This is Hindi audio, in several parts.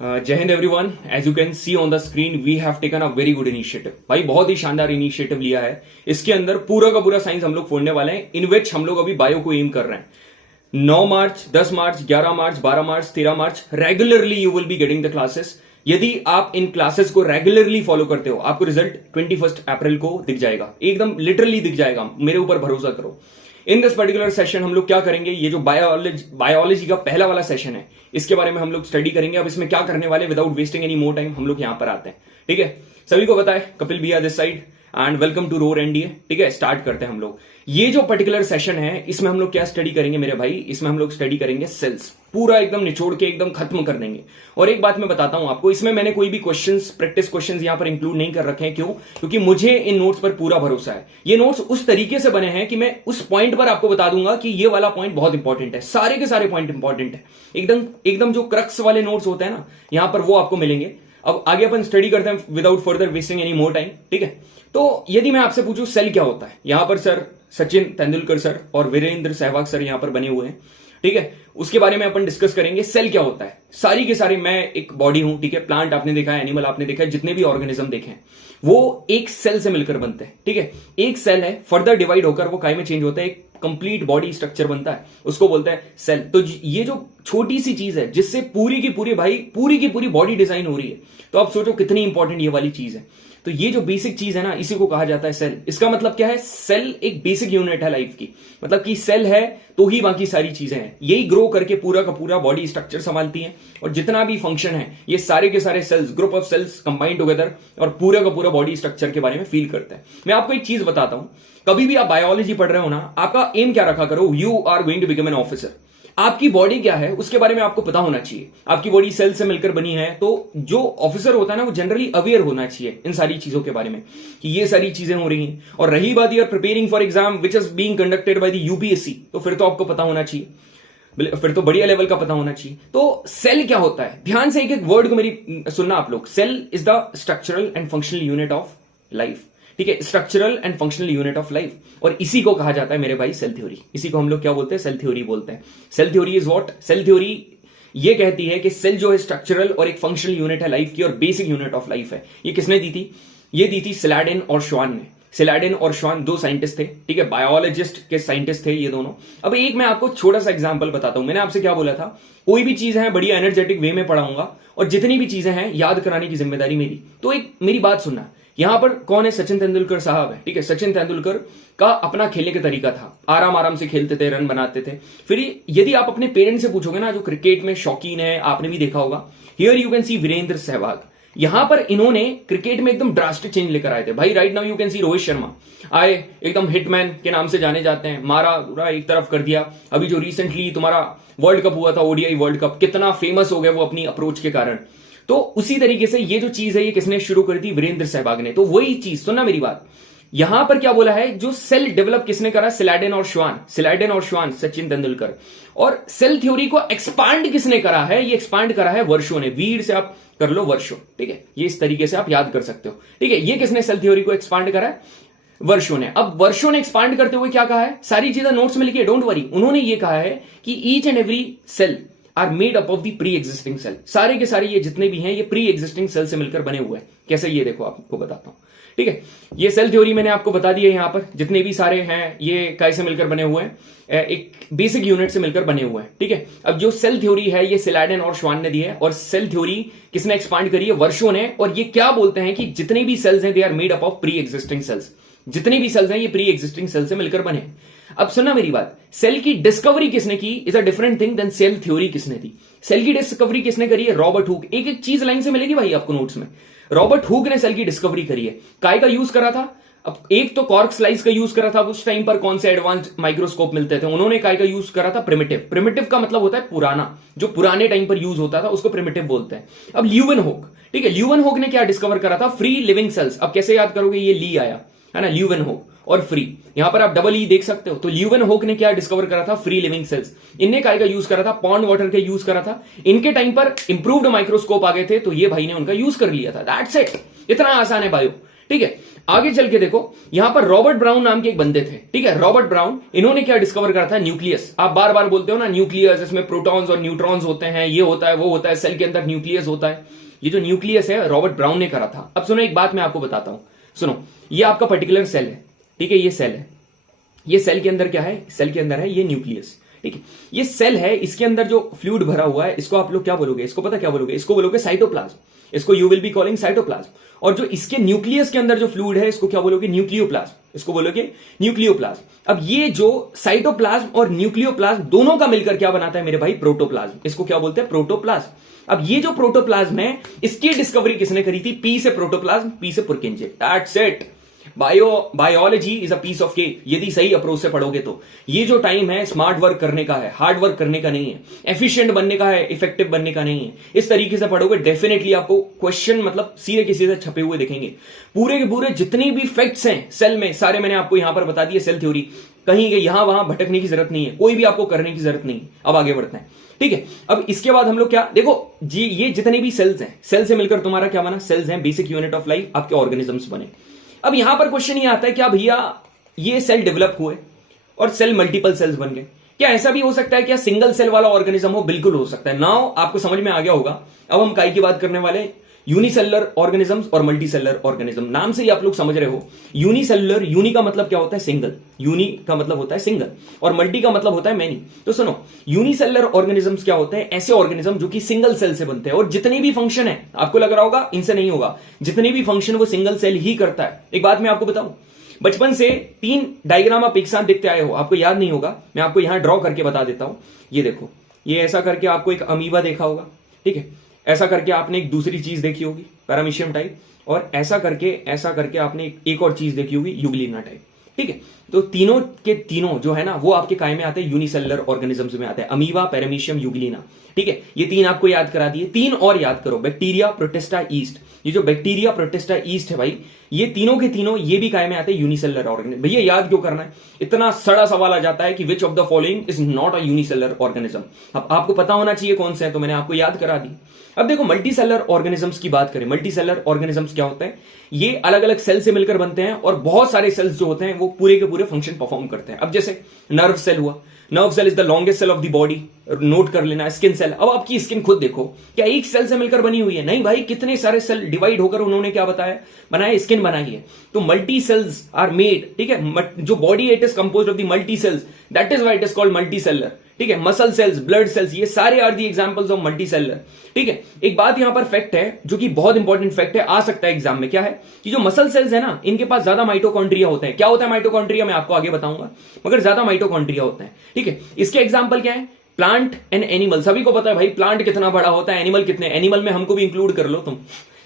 जय Hind everyone. As you can see on the screen we have taken a very good initiative. भाई बहुत ही शानदार इनिशिएटिव लिया है। इसके अंदर पूरा का पूरा साइंस हम लोग फोड़ने वाले हैं, इन विच हम लोग अभी बायो को एम कर रहे हैं। 9 March, 10 March, 11 March, 12 March, 13 March regularly you will be getting the classes. यदि आप इन क्लासेस को रेगुलरली फॉलो करते हो, आपको रिजल्ट 21 अप्रैल को दिख जाएगा, एकदम लिटरली दिख जाएगा, मेरे ऊपर भरोसा करो। इन दिस पर्टिकुलर सेशन हम लोग क्या करेंगे, ये जो बायोलॉजी का पहला वाला सेशन है, इसके बारे में हम लोग स्टडी करेंगे। अब इसमें क्या करने वाले, without wasting any more time हम लोग यहां पर आते हैं। ठीक है, सभी को पता है कपिल भैया this side and welcome to roar NDA. ठीक है, स्टार्ट करते हैं हम लोग। ये जो पर्टिकुलर सेशन है, इसमें हम लोग क्या स्टडी करेंगे मेरे भाई, इसमें हम लोग स्टडी करेंगे सेल्स, पूरा एकदम निचोड़ के एकदम खत्म कर देंगे। और एक बात मैं बताता हूं आपको, इसमें मैंने कोई भी क्वेश्चंस, प्रैक्टिस क्वेश्चंस यहां पर इंक्लूड नहीं कर रखे हैं। क्यों? क्योंकि मुझे इन नोट्स पर पूरा भरोसा है। ये नोट्स उस तरीके से बने हैं कि मैं उस पॉइंट पर आपको बता दूंगा कि ये वाला पॉइंट बहुत इंपॉर्टेंट है। सारे के सारे पॉइंट इंपॉर्टेंट है, एकदम एकदम जो क्रक्स वाले नोट्स होते हैं ना, यहां पर वो आपको मिलेंगे। अब आगे अपन स्टडी करते हैं without further wasting any more time. ठीक है, तो यदि मैं आपसे पूछूं सेल क्या होता है, यहां पर सर सचिन तेंदुलकर सर और वीरेंद्र सहवाग सर यहां पर बने हुए हैं। ठीक है, उसके बारे में अपन डिस्कस करेंगे। सेल क्या होता है, सारी के सारे, मैं एक बॉडी हूं, ठीक है, प्लांट आपने देखा है, एनिमल आपने देखा है, जितने भी ऑर्गेनिज्म देखे हैं वो एक सेल से मिलकर बनते हैं। ठीक है, एक सेल है, फर्दर डिवाइड होकर वो काय में चेंज होता है, एक कंप्लीट बॉडी स्ट्रक्चर बनता है, उसको बोलते हैं सेल। तो ये जो छोटी सी चीज है जिससे पूरी की पूरी भाई पूरी की पूरी बॉडी डिजाइन हो रही है, तो आप सोचो कितनी इंपॉर्टेंट ये वाली चीज है। तो ये जो बेसिक चीज है ना, इसी को कहा जाता है सेल। इसका मतलब क्या है, सेल एक बेसिक यूनिट है लाइफ की, मतलब कि सेल है तो ही बाकी सारी चीजें हैं। यही ग्रो करके पूरा का पूरा बॉडी स्ट्रक्चर संभालती हैं, और जितना भी फंक्शन है ये सारे के सारे cells, group of cells combined together और पूरा का पूरा बॉडी स्ट्रक्चर के बारे में फील करते हैं। मैं आपको एक चीज बताता हूं, कभी भी आप बायोलॉजी पढ़ रहे हो ना, आपका एम क्या रखा करो, you are going to become an officer. आपकी बॉडी क्या है उसके बारे में आपको पता होना चाहिए। आपकी बॉडी सेल से मिलकर बनी है, तो जो ऑफिसर होता है ना, वो जनरली अवेयर होना चाहिए इन सारी चीजों के बारे में कि ये सारी चीजें हो रही हैं। और रही बात यार preparing for exam which is being conducted by the UPSC, तो फिर तो आपको पता होना चाहिए, फिर तो बढ़िया लेवल का पता होना चाहिए। तो सेल क्या होता है, ध्यान से एक एक वर्ड को मेरी सुनना आप लोग। Cell is the structural and functional unit of life. ठीक है, structural and functional unit of life, और इसी को कहा जाता है मेरे भाई सेल थ्योरी। इसी को हम लोग क्या बोलते हैं, सेल थ्योरी बोलते हैं। Cell theory is what, cell theory ये कहती है कि सेल जो है स्ट्रक्चरल और एक फंक्शनल यूनिट है लाइफ की, और बेसिक यूनिट ऑफ लाइफ है। ये किसने दी थी, ये दी थी सिलाडिन और श्वान ने। सिलाडिन और श्वान दो साइंटिस्ट थे, ठीक है, बायोलॉजिस्ट के साइंटिस्ट थे ये दोनों। अब एक मैं आपको छोटा सा एग्जांपल बताता हूं। मैंने आपसे क्या बोला था, कोई भी चीज है बढ़िया एनर्जेटिक वे में पढ़ाऊंगा, और जितनी भी चीजें हैं याद कराने की जिम्मेदारी मेरी। तो एक मेरी बात सुनना, यहां पर कौन है, सचिन तेंदुलकर साहब है। ठीक है, सचिन तेंदुलकर का अपना खेलने का तरीका था, आराम आराम से खेलते थे, रन बनाते थे। फिर यदि आप अपने पेरेंट्स से पूछोगे ना, जो क्रिकेट में शौकीन है, आपने भी देखा होगा, here you can see Virender Sehwag. यहां पर इन्होंने क्रिकेट में एकदम ड्रास्टिक चेंज लेकर आए थे भाई। राइट नाउ यू कैन सी रोहित शर्मा आए, एकदम हिटमैन के नाम से जाने जाते हैं, मारा पूरा एक तरफ कर दिया। अभी जो रिसेंटली तुम्हारा वर्ल्ड कप हुआ था, ओडीआई वर्ल्ड कप, कितना फेमस हो गया वो अपनी अप्रोच के कारण। तो उसी तरीके से ये जो चीज है, ये किसने शुरू करी थी, वीरेंद्र सहवाग ने। तो वही चीज सुनना मेरी बात, यहां पर क्या बोला है, जो सेल डेवलप किसने करा, सिलाडिन और श्वान। सिलाडिन और श्वान, सचिन तेंदुलकर। और सेल थ्योरी को एक्सपांड किसने करा है, ये एक्सपांड करा है वर्षों ने। वीर से आप कर लो वर्षों, ठीक है, ये इस तरीके से आप याद कर सकते हो। ठीक है, ये किसने सेल थ्योरी को एक्सपांड करा है, वर्षों ने। अब वर्षों ने एक्सपांड करते हुए क्या कहा है, सारी चीजें नोट्स में लिखी है, डोंट वरी। उन्होंने ये कहा है कि each and every cell are made up of the pre existing cell. सारे के सारे ये जितने भी हैं, ये प्री एग्जिस्टिंग सेल से मिलकर बने हुए हैं। कैसे, ये देखो आपको बताता हूं। ठीक है, ये सेल थ्योरी मैंने आपको बता दी है। यहां पर जितने भी सारे हैं ये कैसे मिलकर बने हुए हैं, एक बेसिक यूनिट से मिलकर बने हुए हैं। ठीक है, अब जो सेल थ्योरी है ये सिलाडिन और श्वान ने दी है, और सेल थ्योरी किसने एक्सपांड करी है, वर्षों ने। और ये क्या बोलते हैं कि जितने भी सेल्स हैं they are made up of pre existing cells. जितने भी सेल्स हैं ये प्री एग्जिस्टिंग सेल से मिलकर बने। अब सुनना मेरी बात, सेल की डिस्कवरी किसने की is a different thing than cell theory किसने दी। सेल की डिस्कवरी किसने करी है, रॉबर्ट हुक। एक एक चीज लाइन से मिलेगी भाई आपको नोट्स में। रॉबर्ट हुक ने सेल की डिस्कवरी करी है। काय का यूज करा था, अब एक तो कॉर्क स्लाइस का यूज करा था। उस टाइम पर कौन से एडवांस्ड माइक्रोस्कोप मिलते थे, उन्होंने काय का यूज करा था, प्रिमिटिव। प्रिमिटिव का मतलब होता है पुराना, जो पुराने टाइम पर यूज होता था उसको प्रिमिटिव बोलते हैं। अब ल्यूवेनहोक, ठीक है, ल्यूवेनहोक ने क्या डिस्कवर करा था, फ्री लिविंग सेल्स। अब कैसे याद करोगे, ये ली आया है ना, ल्यूवेनहोक और फ्री, यहां पर आप डबल ई देख सकते हो। तो ल्यूवेनहोक ने क्या डिस्कवर करा था, फ्री लिविंग सेल्स। इनने काय का यूज करा था, पॉन्ड वाटर का यूज करा था। इनके टाइम पर इंप्रूव्ड माइक्रोस्कोप आ गए थे, तो ये भाई ने उनका यूज कर लिया था। दैट्स इट, इतना आसान है बायो। ठीक है, आगे चल के देखो, यहां पर रॉबर्ट ब्राउन नाम के एक बंदे थे, ठीक है, रॉबर्ट ब्राउन, इन्होंने क्या डिस्कवर करा था, न्यूक्लियस। आप बार बार बोलते हो ना न्यूक्लियस, इसमें प्रोटॉन्स और न्यूट्रॉन्स होते हैं, ये होता है वो होता है, सेल के अंदर न्यूक्लियस होता है। ये जो न्यूक्लियस है रॉबर्ट ब्राउन ने करा था। अब सुनो एक बात मैं आपको बताता हूं, सुनो, ये आपका पर्टिकुलर सेल है, ठीक है, ये सेल है, ये सेल के अंदर क्या है, सेल के अंदर है ये न्यूक्लियस, ठीक है, ये सेल है, इसके अंदर जो फ्लूइड भरा हुआ है, इसको आप लोग क्या बोलोगे, इसको पता क्या बोलोगे, इसको बोलोगे साइटोप्लाज्म, इसको you will be calling cytoplasm. और जो इसके न्यूक्लियस के अंदर जो फ्लूइड है, इसको क्या बोलोगे, न्यूक्लियोप्लाज्म, इसको बोलोगे न्यूक्लियोप्लाज्म। अब ये जो साइटोप्लाज्म और न्यूक्लियोप्लाज्म दोनों का मिलकर क्या बनाता है मेरे भाई, प्रोटोप्लाज्म, इसको क्या बोलते हैं, प्रोटोप्लाज्म। अब ये जो प्रोटोप्लाज्म है, इसकी डिस्कवरी किसने करी थी, पी से प्रोटोप्लाज्म, पी से Purkinje, that's it. Biology is a piece of cake, यदि सही अप्रोच से पढ़ोगे तो। ये जो टाइम है स्मार्ट वर्क करने का है, हार्ड वर्क करने का नहीं है, एफिशिएंट बनने का है, इफेक्टिव बनने का नहीं है। इस तरीके से पढ़ोगे डेफिनेटली आपको क्वेश्चन मतलब सीधे किसी से छपे हुए दिखेंगे। पूरे के पूरे जितने भी फैक्ट्स हैं सेल में, सारे मैंने आपको यहां पर बता दिए। सेल थ्योरी कहीं यहां वहां भटकने की जरूरत नहीं है, कोई भी आपको करने की जरूरत नहीं है। अब आगे बढ़ते हैं, ठीक है। अब इसके बाद हम लोग क्या देखो जी, ये जितने भी सेल्स हैं, सेल से मिलकर तुम्हारा क्या बना, सेल्स हैं, बेसिक यूनिट ऑफ लाइफ, आपके ऑर्गेनिजम्स बने। अब यहां पर क्वेश्चन ये आता है क्या भैया ये सेल डेवलप हुए और सेल मल्टीपल सेल्स बन गए, क्या ऐसा भी हो सकता है, क्या सिंगल सेल वाला ऑर्गेनिज्म हो, बिल्कुल हो सकता है। नाउ आपको समझ में आ गया होगा। अब हम काय की बात करने वाले, यूनिसेलुलर ऑर्गेनिजम्स और मल्टीसेलुलर ऑर्गेनिज्म। नाम से ही आप लोग समझ रहे हो, यूनिसेलुलर, यूनि का मतलब क्या होता है, सिंगल, यूनि का मतलब होता है सिंगल, और मल्टी का मतलब होता है मैनी। तो सुनो, यूनिसेलुलर ऑर्गेनिजम्स क्या होते हैं, ऐसे ऑर्गेनिज्म जो कि सिंगल सेल से बनते हैं, और जितने भी फंक्शन है, आपको लग रहा होगा इनसे नहीं होगा, जितने भी फंक्शन वो सिंगल सेल ही करता है। एक बात मैं आपको बताऊं, बचपन से 3 डायग्राम आप एक साथ देखते आए हो, आपको याद नहीं होगा, मैं आपको यहां ड्रॉ करके बता देता हूं। ये देखो, ये ऐसा करके आपको एक अमीबा देखा होगा, ठीक है, ऐसा करके आपने एक दूसरी चीज देखी होगी पैरामीशियम टाइप, और ऐसा करके आपने एक और चीज देखी होगी यूग्लिना टाइप, ठीक है। तो तीनों के तीनों जो है ना वो आपके काय में आते हैं, यूनिसेलुलर ऑर्गेनिजम्स में आते हैं, अमीबा, पैरामीशियम, यूग्लिना, ठीक है। ये 3 आपको याद करा दिए, 3 और याद करो, बैक्टीरिया, प्रोटिस्टा, ईस्ट। ये जो बैक्टीरिया, प्रोटिस्टा, ईस्ट है भाई, ये तीनों के तीनों ये भी काय में आते हैं यूनिसेलुलर ऑर्गेनिज्म। भैया याद क्यों करना है, इतना सड़ा सवाल आ जाता है कि which of the following is not a unicellular organism. अब आपको पता होना चाहिए कौन से हैं, तो मैंने आपको याद करा दी। अब देखो मल्टीसेलुलर ऑर्गेनिजम्स की बात करें, मल्टीसेलुलर ऑर्गेनिजम्स क्या होते हैं, ये अलग अलग सेल से मिलकर बनते हैं, और बहुत सारे सेल्स जो होते हैं वो पूरे के पूरे फंक्शन परफॉर्म करते हैं। अब जैसे नर्व सेल हुआ, nerve cell is the longest cell of the body, note कर लेना। स्किन सेल, अब आपकी स्किन खुद देखो, क्या एक सेल से मिलकर बनी हुई है, नहीं भाई, कितने सारे सेल डिवाइड होकर उन्होंने क्या बताया, बनाया, स्किन बनाई है। तो मल्टी सेल्स आर मेड, ठीक है, जो body it is composed of the multi cells, that is why it is called multicellular, ठीक है। मसल सेल्स, ब्लड सेल्स, ये सारे are the examples of multicellular, ठीक है। एक बात यहां पर फैक्ट है जो कि बहुत इंपॉर्टेंट फैक्ट है, आ सकता है एग्जाम में, क्या है कि जो मसल सेल्स है ना, इनके पास ज्यादा माइटोकॉन्ड्रिया होते हैं। क्या होता है माइटोकॉन्ड्रिया, मैं आपको आगे बताऊंगा, मगर ज्यादा माइटोकॉन्ड्रिया होते हैं, ठीक है। इसके एग्जाम्पल क्या है, प्लांट एंड एनिमल। सभी को पता है भाई प्लांट कितना बड़ा होता है, एनिमल कितने, एनिमल में हमको भी इंक्लूड कर लो तुम,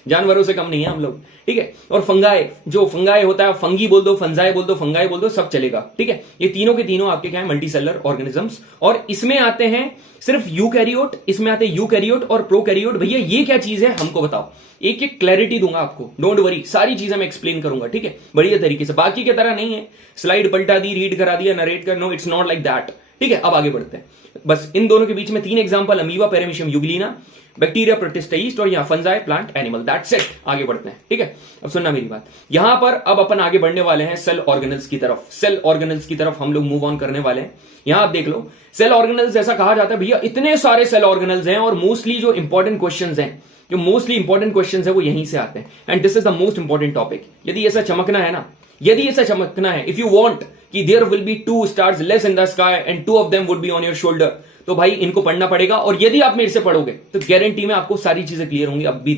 जानवरों से कम नहीं है हम लोग, ठीक है। और फंगाई, जो फंगाई होता है, फंगी बोल दो, फंजाई बोल दो, फंगाई बोल दो, सब चलेगा, ठीक है। ये तीनों के तीनों आपके क्या है, मल्टीसेलुलर ऑर्गेनिजम्स। और इसमें आते हैं सिर्फ यूकैरियोट, इसमें आते हैं यूकैरियोट और प्रोकैरियोट। भैया ये क्या चीज है हमको बताओ, एक एक क्लैरिटी दूंगा आपको, डोंट वरी, सारी चीजें मैं एक्सप्लेन करूंगा, ठीक है, बढ़िया तरीके से। बाकी की तरह नहीं है स्लाइड पलटा दी, रीड करा दिया, नरेट कर, no, it's not like that, ठीक है। अब आगे बढ़ते हैं, बस इन दोनों के बीच में 3 example, amoeba, paramecium, Euglena, bacteria, protista, east, और यहां fungi, plant, animal, that's it. आगे बढ़ते हैं, ठीक है। अब सुनना मेरी बात, यहां पर अब अपन आगे बढ़ने वाले हैं सेल ऑर्गेनल्स की तरफ, सेल ऑर्गेनल्स की तरफ हम लोग मूव ऑन करने वाले हैं। यहां आप देख लो, सेल ऑर्गेनल्स ऐसा कहा जाता है भैया, इतने सारे सेल ऑर्गेनल्स हैं, और मोस्टली जो इंपॉर्टेंट क्वेश्चंस हैं, जो मोस्टली इंपॉर्टेंट क्वेश्चंस है वो यहीं से आते हैं, and this is the most important topic. यदि ऐसा चमकना है ना, यदि ऐसा चमकना है, इफ यू वांट कि there will be 2 stars less in the sky and 2 of them would be on your shoulder, तो भाई इनको पढ़ना पड़ेगा। और यदि आप मेरे से पढ़ोगे तो गारंटी में आपको सारी चीजें क्लियर होंगी। अब भी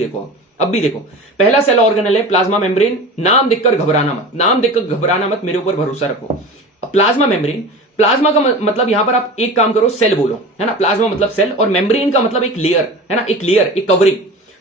देखो, पहला सेल ऑर्गेनल है प्लाज्मा मेम्ब्रेन। नाम देखकर घबराना मत, नाम देखकर घबराना मत, मेरे ऊपर भरोसा रखो। प्लाज्मा मेम्ब्रेन, प्लाज्मा का मतलब यहां पर आप एक काम करो, सेल बोलो, है ना। प्लाज्मा मतलब सेल, और मेम्ब्रेन का मतलब एक लेयर, है ना, एक लेयर, एक कवरिंग।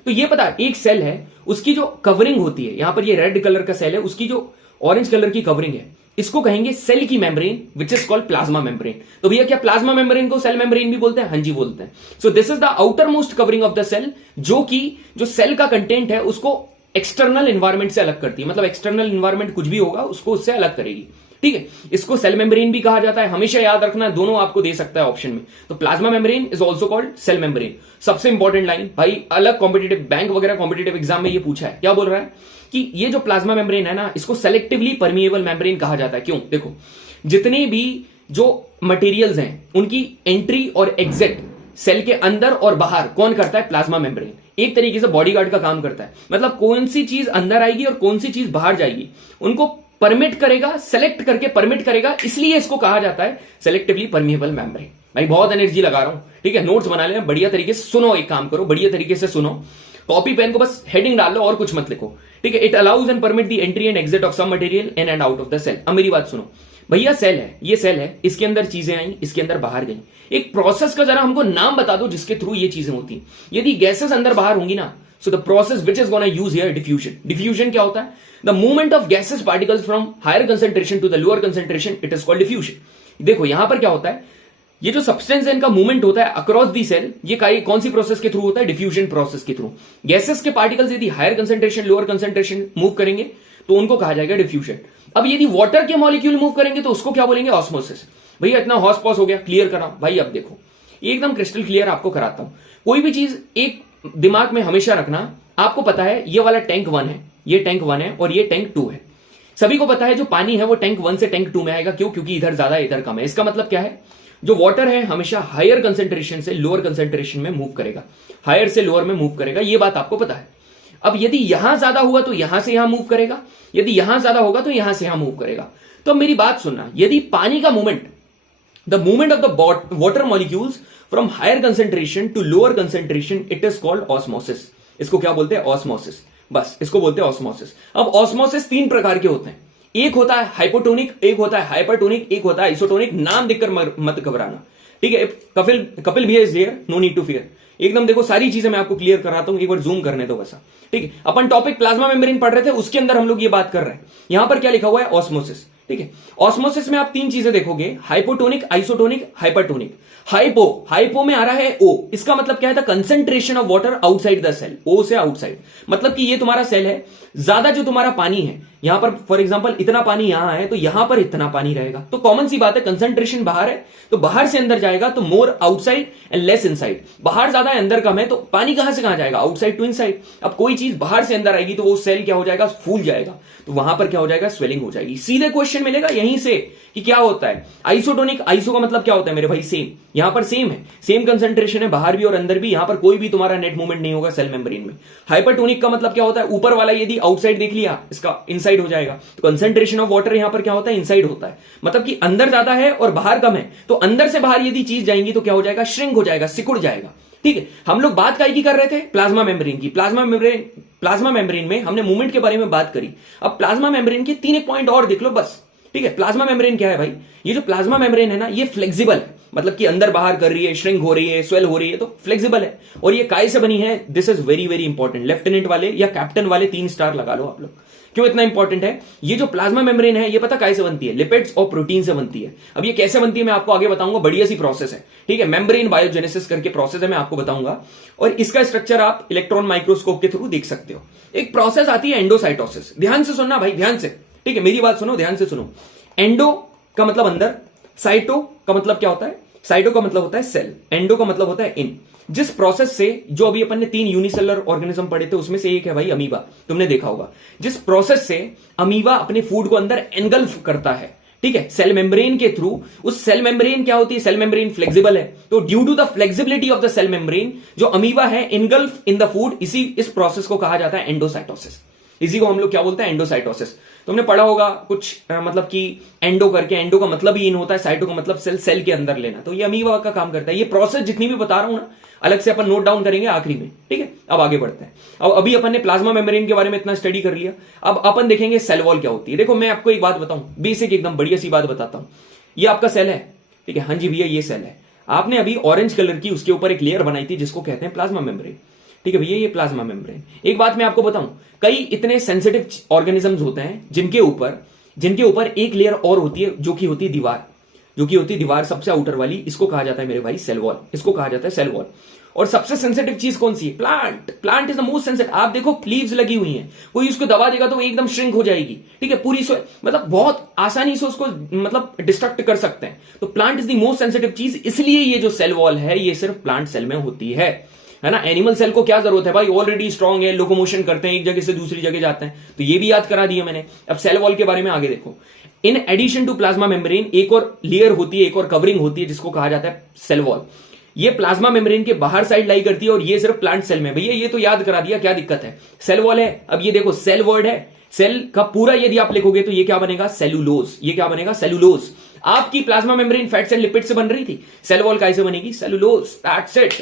तो ये पता, एक सेल है, उसकी जो कवरिंग होती है, यहां पर ये रेड कलर का सेल है, उसकी जो ऑरेंज कलर की कवरिंग है, इसको कहेंगे सेल की membrane, which is called plasma membrane. तो भैया क्या प्लाज्मा मेम्ब्रेन को सेल मेम्ब्रेन भी बोलते हैं? हाँ जी बोलते हैं। So this is the outer most covering of the cell, जो कि जो सेल का कंटेंट है उसको एक्सटर्नल एनवायरमेंट से अलग करती है। मतलब एक्सटर्नल एनवायरमेंट कुछ भी होगा उसको उससे अलग करेगी, ठीक है, इसको सेल मेम्ब्रेन भी कहा जाता है, हमेशा याद रखना, दोनों आपको दे सकता है ऑप्शन में। तो plasma membrane is also called cell membrane. सबसे इंपॉर्टेंट लाइन भाई, अलग कॉम्पिटेटिव बैंक वगैरह कॉम्पिटेटिव एग्जाम में ये पूछा है, क्या बोल रहा है कि ये जो प्लाज्मा मेम्ब्रेन है ना, इसको सेलेक्टिवली परमिएबल मेम्ब्रेन कहा जाता है। क्यों? देखो, जितने भी जो मटेरियल्स हैं उनकी एंट्री और एग्जिट सेल के अंदर और बाहर कौन करता है? Plasma membrane. एक तरीके से बॉडीगार्ड का काम करता है, मतलब कौन सी चीज अंदर आएगी और कौन सी चीज बाहर जाएगी उनको परमिट करेगा, सेलेक्ट करके परमिट करेगा, इसलिए इसको कहा जाता है सेलेक्टिवली परमिएबल मेम्ब्रेन। भाई बहुत एनर्जी लगा रहा हूं, ठीक है, नोट्स बना लेना, बढ़िया तरीके से सुनो, एक काम करो, बढ़िया तरीके से सुनो, कॉपी पेन को बस हेडिंग डाल लो और कुछ मत लिखो, ठीक है। It allows and permit the entry and exit of some material in and out of the cell. अब मेरी बात सुनो भैया, सेल है, ये सेल है, इसके अंदर चीजें आई, इसके अंदर बाहर गई, एक प्रोसेस का जरा हमको नाम बता दो जिसके थ्रू ये चीजें होती हैं। यदि गैसेस अंदर बाहर होंगी ना, so the process which is gonna use here diffusion. Diffusion क्या होता है? The movement of gases particles from higher concentration to the lower concentration, it is called diffusion. देखो यहां पर क्या होता है, ये जो सब्सटेंस है इनका मूवमेंट होता है अक्रॉस दी सेल, ये कौन सी प्रोसेस के थ्रू होता है? डिफ्यूजन प्रोसेस के थ्रू। गैसेस के पार्टिकल्स यदि higher concentration lower concentration move करेंगे तो उनको कहा जाएगा डिफ्यूजन। अब यदि वाटर के मॉलिक्यूल मूव करेंगे तो उसको क्या बोलेंगे? ऑस्मोसिस। भैया इतना हॉस पॉस हो गया, क्लियर करा भाई। अब देखो एकदम क्रिस्टल क्लियर आपको कराता हूं। कोई भी चीज एक दिमाग में हमेशा रखना, आपको पता है ये वाला टैंक 1 है, ये टैंक 1 है और ये टैंक 2 है। सभी को पता है जो पानी है वो टैंक 1 से टैंक 2 में आएगा। क्यों? क्योंकि इधर ज्यादा इधर कम है। इसका मतलब क्या है? जो वाटर है हमेशा हायर कंसेंट्रेशन से लोअर कंसेंट्रेशन में मूव करेगा, हायर से लोअर में मूव करेगा, ये बात आपको पता है। अब यदि यहां ज्यादा हुआ तो यहां से यहां मूव करेगा, यदि यहां ज्यादा होगा तो यहां से यहां मूव करेगा। तो अब मेरी बात सुनना, यदि पानी का movement, the movement of the water molecules from higher concentration to lower concentration, it is called osmosis. इसको क्या बोलते हैं? ऑस्मोसिस। बस इसको बोलते हैं ऑस्मोसिस। अब ऑस्मोसिस 3 प्रकार के होते हैं, एक होता है हाइपोटोनिक, एक होता है हाइपरटोनिक, एक होता है आइसोटोनिक। नाम देखकर मत घबराना, ठीक है। कपिल भी is there, no need to fear. एकदम देखो सारी चीजें मैं आपको क्लियर कराता हूं, एक बार जूम करने दो वैसा, ठीक है। अपन टॉपिक प्लाज्मा मेम्ब्रेन पढ़ रहे थे, उसके अंदर हम लोग ये बात कर रहे हैं। यहां पर क्या लिखा हुआ है? ऑस्मोसिस, ठीक है। ऑस्मोसिस में आप 3 चीजें देखोगे, हाइपोटोनिक, आइसोटोनिक, हाइपरटोनिक। हाइपो में आ रहा है ओ, इसका मतलब क्या है? The concentration of water outside the cell, ओ से आउटसाइड, मतलब कि ये तुम्हारा सेल है, ज्यादा जो तुम्हारा पानी है यहां पर, फॉर एग्जांपल इतना पानी यहां है तो यहां पर इतना पानी रहेगा। तो कॉमन सी बात है, कंसेंट्रेशन बाहर है तो बाहर से अंदर जाएगा, तो मोर आउटसाइड एंड लेस इनसाइड। बाहर ज्यादा है अंदर कम है तो पानी कहां से कहां जाएगा? Outside to inside. अब कोई चीज बाहर से अंदर आएगी तो वो सेल क्या हो जाएगा? फूल जाएगा, तो वहां पर क्या हो जाएगा? स्वेलिंग हो जाएगी। सीधे क्वेश्चन मिलेगा यहीं से कि क्या होता है आइसोटोनिक। आइसो का मतलब क्या होता है मेरे भाई? सेम। यहां पर सेम है, सेम कंसेंट्रेशन है बाहर भी और अंदर भी, यहां पर कोई भी तुम्हारा नेट मूवमेंट नहीं होगा सेल मेम्ब्रेन में। हाइपरटोनिक का मतलब क्या होता है? ऊपर वाला यदि आउटसाइड देख लिया, इसका इनसाइड हो जाएगा। तो कंसेंट्रेशन ऑफ वाटर यहां पर क्या होता है? इनसाइड होता है, मतलब कि अंदर ज्यादा है और बाहर कम है, तो अंदर से बाहर यदि चीज जाएंगी तो क्या हो जाएगा? श्रिंक हो जाएगा, सिकुड़ जाएगा, ठीक है। हम लोग बात काय की कर रहे थे? प्लाज्मा मेम्ब्रेन की। प्लाज्मा मेम्ब्रेन में हमने मूवमेंट के बारे में बात करी। अब प्लाज्मा मेम्ब्रेन के 3 पॉइंट और देख लो बस, ठीक है। प्लाज्मा मेम्ब्रेन क्या है भाई? ये जो प्लाज्मा मेम्ब्रेन है ना, ये फ्लेक्सिबल है, मतलब कि अंदर बाहर कर रही है, श्रिंक हो रही है, स्वेल हो रही है, तो फ्लेक्सिबल है। और ये काय से बनी है? This is very very important. Lieutenant वाले या कैप्टन वाले 3 स्टार लगा लो आप लोग। क्यों इतना इंपॉर्टेंट है? ये जो प्लाज्मा मेम्ब्रेन है ये पता काय से बनती है? लिपिड्स और प्रोटीन से बनती है। अब ये कैसे बनती है मैं आपको आगे बताऊंगा, बढ़िया सी प्रोसेस है, ठीक है। मेम्ब्रेन बायोजेनेसिस करके प्रोसेस है, मैं आपको बताऊंगा, और इसका स्ट्रक्चर आप इलेक्ट्रॉन माइक्रोस्कोप के थ्रू देख सकते हो। एक प्रोसेस आती है एंडोसाइटोसिस। ध्यान से सुनना भाई, ध्यान से, ठीक है, मेरी बात सुनो, ध्यान से सुनो। एंडो का मतलब अंदर, साइटो का मतलब क्या होता है? साइटो का मतलब होता है सेल, एंडो का मतलब होता है इन। जिस प्रोसेस से, जो अभी अपन ने 3 यूनिसेलुलर ऑर्गेनिज्म पढ़े थे उसमें से एक है भाई अमीबा, तुमने देखा होगा। जिस प्रोसेस से अमीबा अपने फूड को अंदर एनगल्फ करता है, ठीक है, सेल मेम्ब्रेन के थ्रू। उस सेल मेम्ब्रेन क्या होती है? सेल मेम्ब्रेन फ्लेक्सिबल है, तो due to the flexibility of the cell membrane जो अमीबा है इनगल्फ इन द फूड, इस प्रोसेस को कहा जाता है एंडोसाइटोसिस। इसी को हम लोग क्या बोलते हैं? एंडोसाइटोसिस। तुमने पढ़ा होगा कुछ मतलब कि एंडो करके, एंडो का मतलब ही इन होता है, साइटो का मतलब सेल के अंदर लेना, तो ये अमीबा का काम करता है। ये प्रोसेस जितनी भी बता रहा हूं ना, अलग से अपन नोट डाउन करेंगे आखिरी में, ठीक है। अब आगे बढ़ते हैं। अब अभी अपन ने प्लाज्मा मेम्ब्रेन के बारे में इतना स्टडी कर लिया, अब अपन देखेंगे सेल वॉल क्या होती है। देखो मैं आपको एक बात बताऊं, बेसिक एकदम बढ़िया सी बात बताता हूं। ये आपका सेल है, ठीक है, हाँ जी भैया ये सेल है। आपने अभी ऑरेंज कलर की उसके ऊपर एक लेयर बनाई थी जिसको कहते हैं प्लाज्मा मेम्ब्रेन, ठीक है भैया, ये प्लाज्मा मेम्ब्रेन। एक बात मैं आपको बताऊं, कई इतने सेंसिटिव ऑर्गेनिजम्स होते हैं जिनके ऊपर एक लेयर और होती है जो कि होती है दीवार, जो कि होती है दीवार सबसे आउटर वाली, इसको कहा जाता है मेरे भाई सेल वॉल, इसको कहा जाता है सेल वॉल। और सबसे सेंसिटिव चीज कौन सी है? Plant. Plant is the most sensitive. आप देखो लीव्स लगी हुई हैं, कोई उसको दबा देगा तो वो एकदम श्रिंक हो जाएगी, ठीक है, पूरी मतलब बहुत आसानी से उसको मतलब डिस्ट्रक्ट कर सकते हैं। तो plant is the most sensitive चीज, इसलिए ये जो सेल वॉल है ये सिर्फ प्लांट सेल में होती है ना। एनिमल सेल को क्या जरूरत है भाई? ऑलरेडी स्ट्रांग है, लोकोमोशन करते हैं, एक जगह से दूसरी जगह जाते हैं, तो ये भी याद करा दिया मैंने। अब सेल वॉल के बारे में आगे देखो। In addition to plasma membrane एक और लेयर होती है, एक और कवरिंग होती है जिसको कहा जाता है सेल वॉल। ये प्लाज्मा मेम्ब्रेन के बाहर साइड लाई करती है और ये सिर्फ प्लांट सेल में। भैया ये तो याद करा दिया, क्या दिक्कत है? सेल वॉल है। अब ये देखो सेल वर्ड है, सेल का पूरा यदि आप लिखोगे तो ये क्या बनेगा? सेलुलोज। ये क्या बनेगा? सेलुलोज। आपकी plasma membrane fats and lipid से बन रही थी, सेल वॉल कैसे बनेगी? सेलुलोज। दैट्स इट,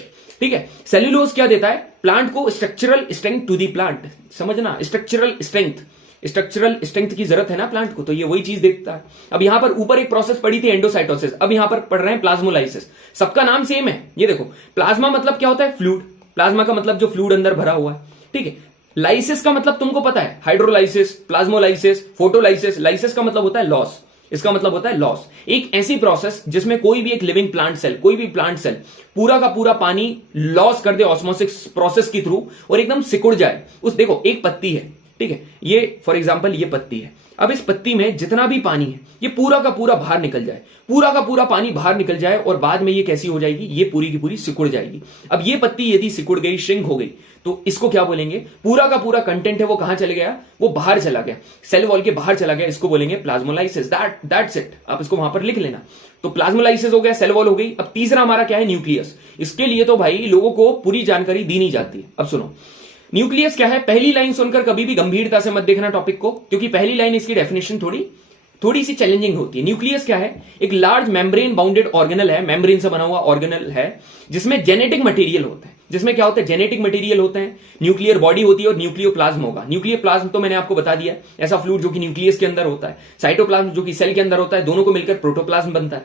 ठीक है। सेल्यूलोज क्या देता है? प्लांट को structural strength to the plant. समझना, स्ट्रक्चरल स्ट्रेंथ, स्ट्रक्चरल स्ट्रेंथ की जरूरत है ना प्लांट को, तो ये वही चीज देखता है। अब यहां पर ऊपर एक प्रोसेस पड़ी थी एंडोसाइटोसिस, अब यहां पर पढ़ रहे हैं प्लाज्मोलाइसिस। सबका नाम सेम है। ये देखो प्लाज्मा मतलब क्या होता है? फ्लूइड। प्लाज्मा का मतलब जो फ्लूइड अंदर भरा हुआ है, ठीक है। लाइसिस का मतलब तुमको पता है, हाइड्रोलाइसिस, प्लाज्मोलाइसिस, फोटोलाइसिस। लाइसिस का मतलब होता है लॉस, इसका मतलब होता है लॉस। एक ऐसी प्रोसेस जिसमें कोई भी एक लिविंग प्लांट सेल, कोई भी प्लांट सेल पूरा का पूरा पानी लॉस कर दे ऑस्मोसिस प्रोसेस के थ्रू और एकदम सिकुड़ जाए। उस देखो एक पत्ती है, ठीक है, ये फॉर एग्जांपल ये पत्ती है। अब इस पत्ती में जितना भी पानी है ये पूरा का पूरा बाहर निकल जाए, पूरा का पूरा पानी बाहर निकल जाए और बाद में ये कैसी हो जाएगी? ये पूरी की पूरी सिकुड़ जाएगी। अब ये पत्ती यदि सिकुड़ गई, श्रिंक हो गई, तो इसको क्या बोलेंगे? पूरा का पूरा कंटेंट है वो कहां चले गया? वो बाहर चला गया, सेल वॉल के बाहर चला गया। इसको बोलेंगे प्लाज्मोलाइसिस। That's it. आप इसको वहां पर लिख लेना। तो प्लाज्मोलाइसिस हो गया, सेल वॉल हो गई। अब तीसरा हमारा क्या है? न्यूक्लियस। इसके लिए तो भाई लोगों को पूरी जानकारी दी नहीं जाती। अब सुनो न्यूक्लियस क्या है। पहली लाइन सुनकर कभी भी गंभीरता से मत देखना टॉपिक को, क्योंकि पहली लाइन इसकी डेफिनेशन थोड़ी सी चैलेंजिंग होती है। न्यूक्लियस क्या है? एक लार्ज मेम्ब्रेन बाउंडेड ऑर्गेनल है, मेम्ब्रेन से बना हुआ ऑर्गेनल है जिसमें जेनेटिक मटेरियल होता है। जिसमें क्या होता है? जेनेटिक मटेरियल होते हैं, न्यूक्लियर बॉडी होती है और न्यूक्लियोप्लाज्म होगा। न्यूक्लियोप्लाज्म तो मैंने आपको बता दिया, ऐसा फ्लूइड जो कि न्यूक्लियस के अंदर होता है। साइटोप्लाज्म जो कि सेल के अंदर होता है, दोनों को मिलकर प्रोटोप्लाज्म बनता है।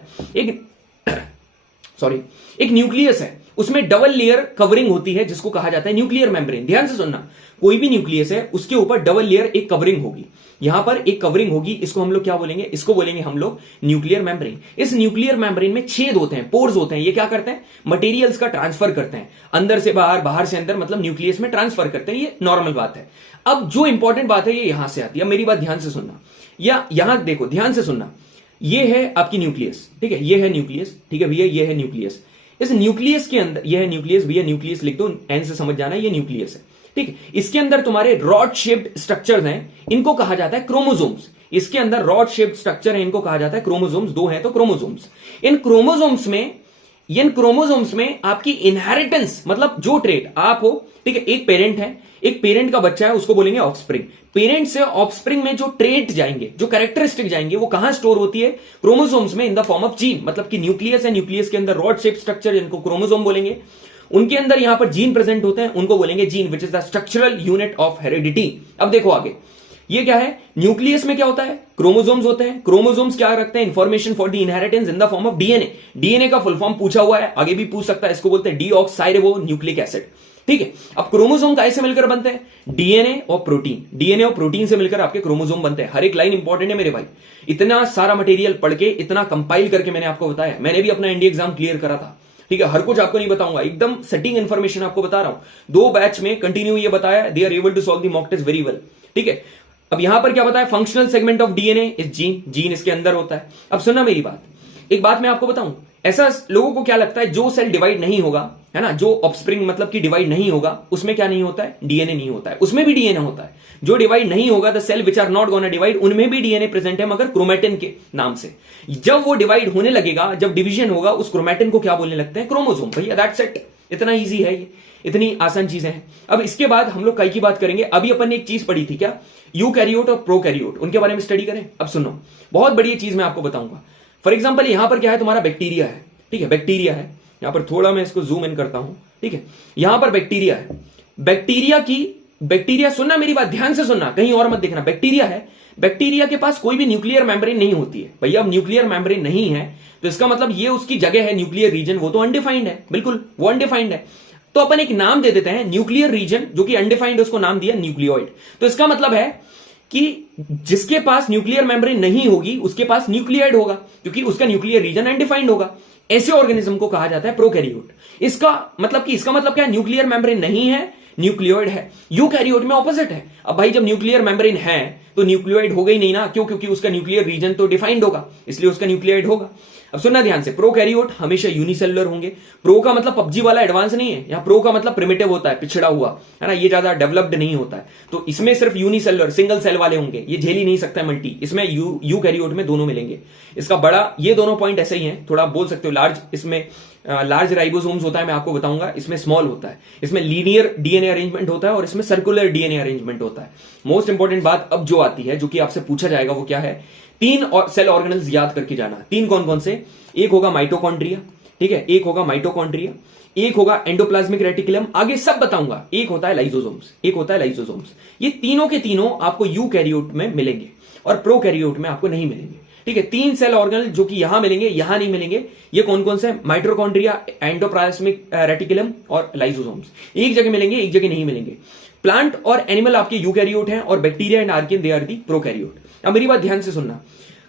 एक न्यूक्लियस है, उसमें डबल लेयर कवरिंग होती है जिसको कहा जाता है न्यूक्लियर मेम्ब्रेन। ध्यान से सुनना, कोई भी न्यूक्लियस है उसके ऊपर डबल लेयर एक कवरिंग होगी, यहां पर एक कवरिंग होगी। इसको हम लोग क्या बोलेंगे? इसको बोलेंगे हम लोग न्यूक्लियर मेम्ब्रेन। इस न्यूक्लियर मेम्ब्रेन में छेद होते हैं, पोर्स होते हैं। ये क्या करते हैं? मटेरियल्स का ट्रांसफर करते हैं, अंदर से बाहर, बाहर से अंदर, मतलब न्यूक्लियस में ट्रांसफर करते हैं। ये नॉर्मल बात है। अब जो इंपॉर्टेंट बात है ये यहां से आती है। मेरी बात ध्यान से सुनना, या यहां देखो ध्यान से सुनना। ये है आपकी न्यूक्लियस, ठीक है, ये है न्यूक्लियस, ठीक है भैया, ये है न्यूक्लियस। इस न्यूक्लियस के अंदर, ये है न्यूक्लियस भैया, न्यूक्लियस लिख दो, एन से समझ जाना, ये न्यूक्लियस है, ठीक है। इसके अंदर तुम्हारे रॉड शेप्ड स्ट्रक्चर्स हैं, इनको कहा जाता है क्रोमोसोम्स। इसके अंदर रॉड शेप्ड स्ट्रक्चर है, इनको कहा जाता है क्रोमोसोम्स। दो हैं तो क्रोमोसोम्स। इन क्रोमोसोम्स में आपकी इनहेरिटेंस, मतलब जो ट्रेट आप हो, ठीक है, एक पेरेंट है, एक पेरेंट का बच्चा है, उसको बोलेंगे ऑफस्प्रिंग। पेरेंट से ऑफस्प्रिंग में जो ट्रेट जाएंगे, जो कैरेक्टरिस्टिक जाएंगे, वो कहां स्टोर होती है? क्रोमोसोम्स में, in the form of gene. मतलब कि न्यूक्लियस है, न्यूक्लियस के अंदर रॉड शेप स्ट्रक्चर, जिनको क्रोमोसोम बोलेंगे, उनके अंदर यहां पर जीन प्रेजेंट होते हैं, उनको बोलेंगे gene, which is the structural unit of heredity. अब देखो आगे, ये क्या है? न्यूक्लियस में क्या होता है? क्रोमोसोम्स होते हैं। क्रोमोसोम्स क्या रखते हैं? Information for the inheritance in the form of DNA. DNA का फुल फॉर्म पूछा हुआ है, आगे भी पूछ सकता है, इसको बोलते हैं डीऑक्साइरिबो न्यूक्लिक एसिड, ठीक है। अब क्रोमोसोम कैसे मिलकर बनते हैं? डीएनए और प्रोटीन। डीएनए और प्रोटीन से मिलकर आपके क्रोमोसोम बनते हैं। हर एक लाइन इंपॉर्टेंट है मेरे भाई। इतना सारा मटेरियल पढ़ के, इतना कंपाइल करके मैंने आपको बताया। मैंने भी अपना एनडीए एग्जाम क्लियर करा था, ठीक है। हर कुछ आपको नहीं बताऊंगा, एकदम सेटिंग इंफॉर्मेशन आपको बता रहा हूं। 2 बैच में कंटिन्यू ये बताया, they are able to solve the mock test very well, ठीक है। अब यहां पर क्या बताया? Functional segment of DNA is gene. Gene इसके अंदर होता है। अब सुनना मेरी बात, एक बात मैं आपको बताऊं, ऐसा लोगों को क्या लगता है, जो सेल डिवाइड नहीं होगा, है ना, जो ऑफस्प्रिंग मतलब कि डिवाइड नहीं होगा, उसमें क्या नहीं होता है? डीएनए नहीं होता है। उसमें भी डीएनए होता है। जो डिवाइड नहीं होगा, the cell which are not gonna divide, उनमें भी डीएनए प्रेजेंट है, मगर क्रोमैटिन के नाम से। जब वो डिवाइड होने लगेगा, जब डिवीजन होगा, उस क्रोमैटिन को क्या बोलने लगते हैं? क्रोमोसोम। भैया दैट्स इट, इतना ईजी है ये, इतनी आसान चीजें हैं। अब इसके बाद हम लोग कई की बात करेंगे। अभी अपन ने एक चीज पढ़ी थी, क्या? यूकैरियोट और प्रोकैरियोट, उनके बारे में स्टडी करें। अब सुनो, बहुत बढ़िया चीज मैं आपको बताऊंगा। फॉर एग्जाम्पल यहां पर क्या है? तुम्हारा बैक्टीरिया है, ठीक है, बैक्टीरिया है। यहां पर थोड़ा मैं इसको जूम इन करता हूं, ठीक है। यहां पर बैक्टीरिया है। बैक्टीरिया सुनना मेरी बात, ध्यान से सुनना, कहीं और मत देखना। बैक्टीरिया है, बैक्टीरिया के पास कोई भी न्यूक्लियर मेम्ब्रेन नहीं होती है। भैया अब न्यूक्लियर मेम्ब्रेन नहीं है तो इसका मतलब ये उसकी जगह है न्यूक्लियर रीजन, वो तो अनडिफाइंड है, बिल्कुल वो अनडिफाइंड है। तो अपन एक नाम दे देते हैं न्यूक्लियर रीजन, जो कि अनडिफाइंड, उसको नाम दिया न्यूक्लियोइड। तो इसका मतलब है कि जिसके पास न्यूक्लियर मेम्ब्रेन नहीं होगी उसके पास न्यूक्लियोइड होगा, क्योंकि उसका न्यूक्लियर रीजन अनडिफाइंड होगा। ऐसे ऑर्गेनिज्म को कहा जाता है प्रोकैरियोट। इसका मतलब क्या है, न्यूक्लियर मेम्ब्रेन नहीं है, न्यूक्लियोइड है। यूकैरियोट में ऑपोजिट है। अब भाई जब न्यूक्लियर मेम्ब्रेन है तो न्यूक्लियोइड होगा ही नहीं ना, क्यों? क्योंकि उसका न्यूक्लियर रीजन तो डिफाइंड होगा, इसलिए उसका न्यूक्लियोइड होगा। अब सुनना ध्यान से, प्रोकैरियोट हमेशा यूनिसेलुलर होंगे। प्रो का मतलब पबजी वाला एडवांस नहीं है, यहां प्रो का मतलब प्रिमिटिव होता है, पिछड़ा हुआ, है ना, ये ज्यादा डेवलप्ड नहीं होता है। तो इसमें सिर्फ यूनिसेलुलर सिंगल सेल वाले होंगे, ये झेल ही नहीं सकता है मल्टी। इसमें यूकैरियोट में दोनों मिलेंगे। इसका बड़ा, ये दोनों पॉइंट ऐसे ही हैं, थोड़ा बोल सकते हो लार्ज, इसमें लार्ज राइबोसोम्स होता है, मैं आपको बताऊंगा। इसमें स्मॉल होता है, इसमें लीनियर डीएनए अरेंजमेंट होता है और इसमें सर्कुलर डीएनए अरेंजमेंट होता है। मोस्ट इंपॉर्टेंट बात अब जो आती है, जो कि आपसे पूछा जाएगा, वो क्या है? 3 सेल ऑर्गेनल्स याद करके जाना। 3 कौन कौन से? एक होगा माइटोकॉन्ड्रिया, ठीक है, एक होगा माइटोकॉन्ड्रिया, एक होगा एंडोप्लाज्मिक रेटिकुलम, आगे सब बताऊंगा, एक होता है लाइसोसोम्स, एक होता है लाइसोसोम्स। ये तीनों के तीनों आपको यूकैरियोट में मिलेंगे और प्रोकैरियोट में आपको नहीं मिलेंगे, ठीक है। 3 सेल ऑर्गेनल जो कि यहां मिलेंगे, यहां नहीं मिलेंगे। ये कौन कौन से? माइटोकॉन्ड्रिया, एंडोप्लाज्मिक रेटिकुलम और लाइसोसोम्स। एक जगह मिलेंगे, एक जगह नहीं मिलेंगे। प्लांट और एनिमल आपके यूकैरियोट हैं और bacteria and archaean they are the prokaryote. अब मेरी बात ध्यान से सुनना।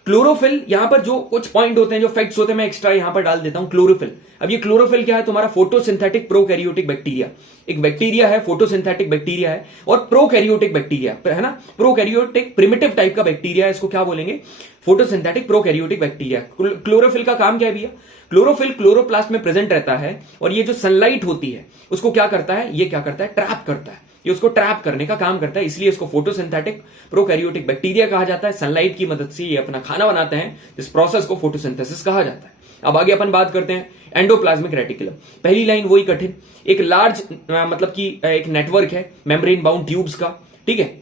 क्लोरोफिल, यहां पर जो कुछ पॉइंट होते हैं, जो फैक्ट्स होते हैं, मैं एक्स्ट्रा यहां पर डाल देता हूं। क्लोरोफिल, अब ये क्लोरोफिल क्या है? तुम्हारा फोटोसिंथेटिक प्रोकैरियोटिक बैक्टीरिया। एक बैक्टीरिया है, फोटोसिंथेटिक बैक्टीरिया है, और प्रोकैरियोटिक बैक्टीरिया है ना, प्रोकैरियोटिक प्रिमिटिव टाइप का बैक्टीरिया है, इसको क्या बोलेंगे? Photosynthetic prokaryotic bacteria. क्लोरोफिल का काम क्या है भैया? क्लोरोफिल क्लोरोप्लास्ट में प्रेजेंट रहता है और ये जो सनलाइट होती है उसको क्या करता है? ये क्या करता है? ट्रैप करता है। ये उसको ट्रैप करने का काम करता है, इसलिए इसको फोटोसिंथेटिक प्रोकैरियोटिक बैक्टीरिया कहा जाता है। सनलाइट की मदद से ये अपना खाना बनाते हैं, इस प्रोसेस को फोटोसिंथेसिस कहा जाता है। अब आगे अपन बात करते हैं एंडोप्लाज्मिक रेटिकुलम। पहली लाइन वही कठिन, एक लार्ज मतलब कि एक नेटवर्क है मेम्ब्रेन बाउंड ट्यूब्स का, ठीक है,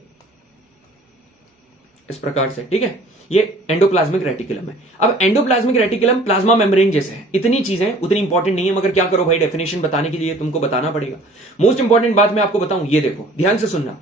इस प्रकार से, ठीक है। ये एंडोप्लाज्मिक रेटिकुलम है। अब एंडोप्लाज्मिक रेटिकुलम प्लाज्मा मेम्ब्रेन जैसे है। इतनी चीजें उतनी इंपॉर्टेंट नहीं है, मगर क्या करो भाई, डेफिनेशन बताने के लिए तुमको बताना पड़ेगा। मोस्ट इंपॉर्टेंट बात मैं आपको बताऊं, ये देखो ध्यान से सुनना।